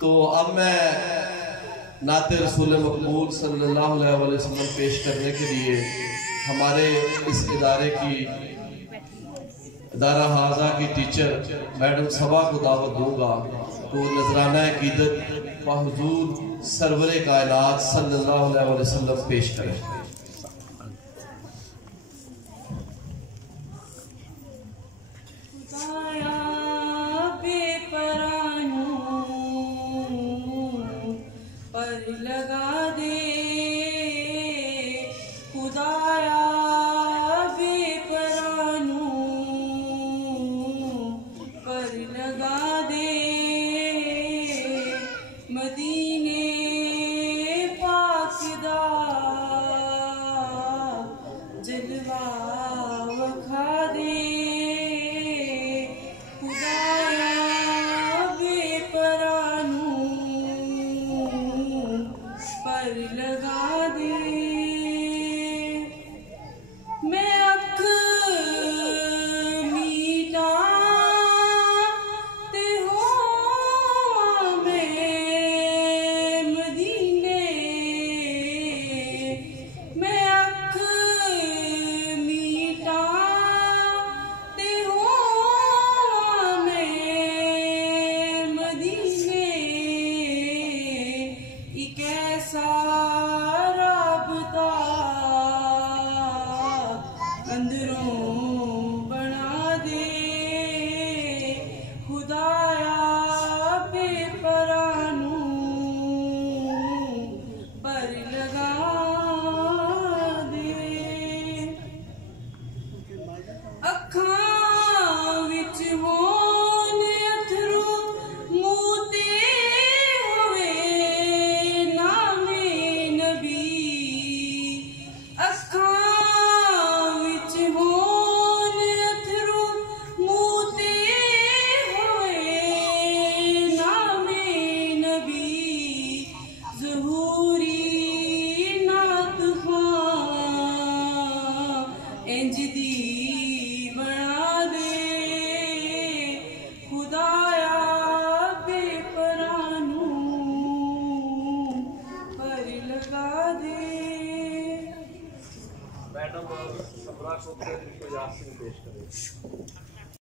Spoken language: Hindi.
तो अब मैं नाते रसूल मकबूल सल्लल्लाहु अलैहि वसल्लम पेश करने के लिए हमारे इस इदारे की इदारा हाजा की टीचर मैडम सबा को दावत दूंगा तो नजराना अकीदत हुजूर सरवरे कायनात सल्लल्लाहु अलैहि वसल्लम पेश करें। लगा दे खुदाया बेपरानू पर लगा दे मदीने पाक दा जलवा वखा दे खुदाया बेपरानू पर लगा दे। मैं अख मीटा ते हो मैं मदीने मैं अख मीटा ते हो मैं मदीने एक ऐसा राबता अंदरों बना दे खुदाया बेपरानू पर लगा दे। अखां विच होन अथरू मुंह ते होवे नामे नबी अखां विच होन अथरू मुंह ते होवे नामे नबी ज़हूरी नात खां इंज दी बना दे खुदाया बेपरानू पर लगा दे। मैडम सबरा को पेश करें।